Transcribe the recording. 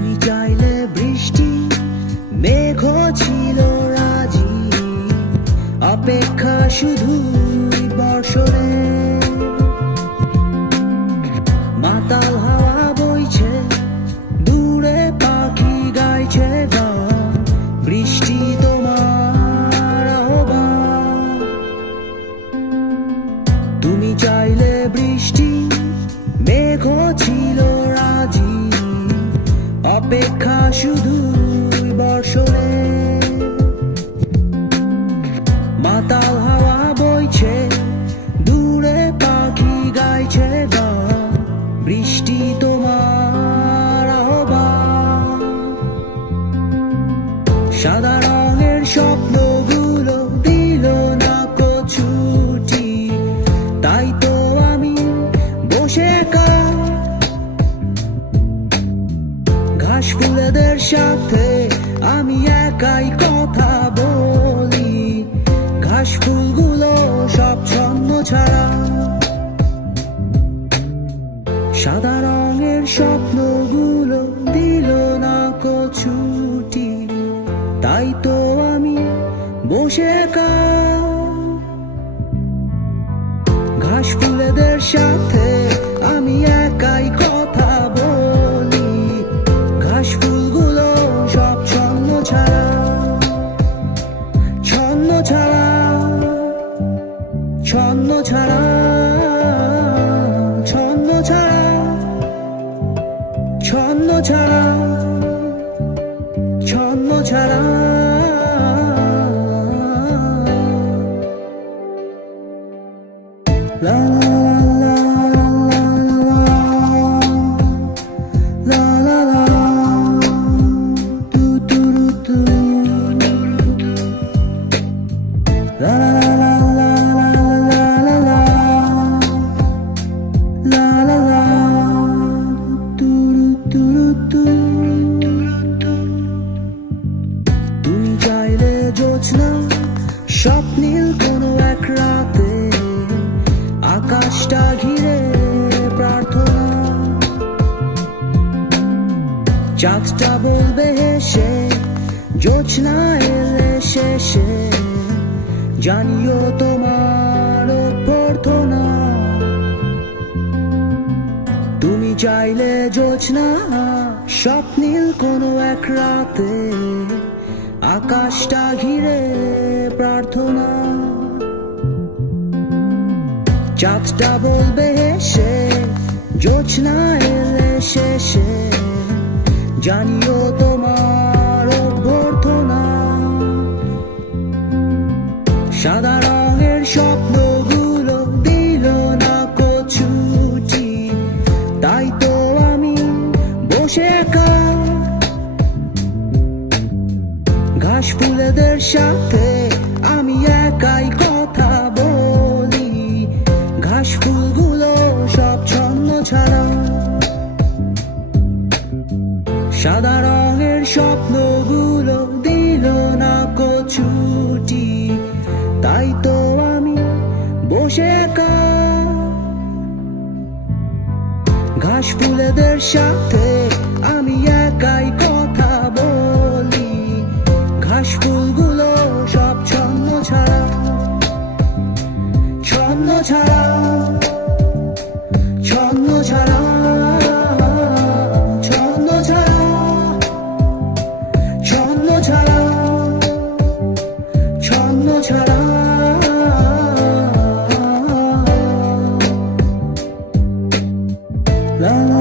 তুমি চাইলে বৃষ্টি, মেঘ ছিল রাজি, অপেক্ষা শুধু বর্ষণে। মাতাল হাওয়া বইছে, দূরে পাখি গাইছে গান, বৃষ্টি তোমার আহ্বান। তুমি চাইলে বৃষ্টি, মেঘ ছিল রাজি, অপেক্ষা শুধু বর্ষণে। মাতাল হাওয়া বইছে, দূরে পাখি গাইছে গান, বৃষ্টি তোমার আহ্বান। সাদা রঙের স্বপ্নগুলো দিল না কো ছুটি, তাই তো আমি বসে ঘাস ফুলেদের সাথে আমি একাই কথা বলি, ঘাস ফুলগুলো সব ছন্ন ছাড়া। সাদা রঙের স্বপ্নগুলো দিল না কো ছুটি, তাই তো আমি বসে ঘাস ফুলেদের সাথে আমি একাই কথা বলি, ঘাস ফুলগুলো সব ছন্ন ছাড়া, ছন্ন ছাড়া, ছন্ন ছাড়া, ছন্ন ছাড়া, ছন্ন ছাড়া, ছন্ন ছাড়া। La la la la la, do do do do, la la la la la la, la la la, do do do do। তুমি চাইলে জোছনা, স্বপ্নীল কোনো এক রাতে, আকাশটা ঘিরে প্রার্থনা। চাঁদটা বলবে হেসে, জোছনা এলে শেষে, জানিও তোমার অভ্যর্থনা। তুমি চাইলে জোছনা, স্বপ্নীল কোনো এক রাতে, আকাশটা ঘিরে প্রার্থনা। চাঁদটা বলবে হেসে, জোছনা এলে শেষে, জানিও তোমার অভ্যর্থনা। সাদা রঙের স্বপ্নগুলো দিল না কো ছুটি, তাই তো আমি বসে ঘাস ফুলেদের সাথে আমি একাই কথা বলি, ঘাস ফুলগুলো সব ছন্ন ছাড়া। সাদা রঙের স্বপ্নগুলো দিল না কো ছুটি, তাই তো আমি বসে ঘাস ফুলেদের সাথে আমি একাই কথা বলি, ঘাস ফুলগুলো সব ছন্ন ছাড়া, ছন্ন ছাড়া, ছন্ন ছাড়া, ছন্ন ছাড়া, ছন্ন ছাড়া, ছন্ন ছাড়া। La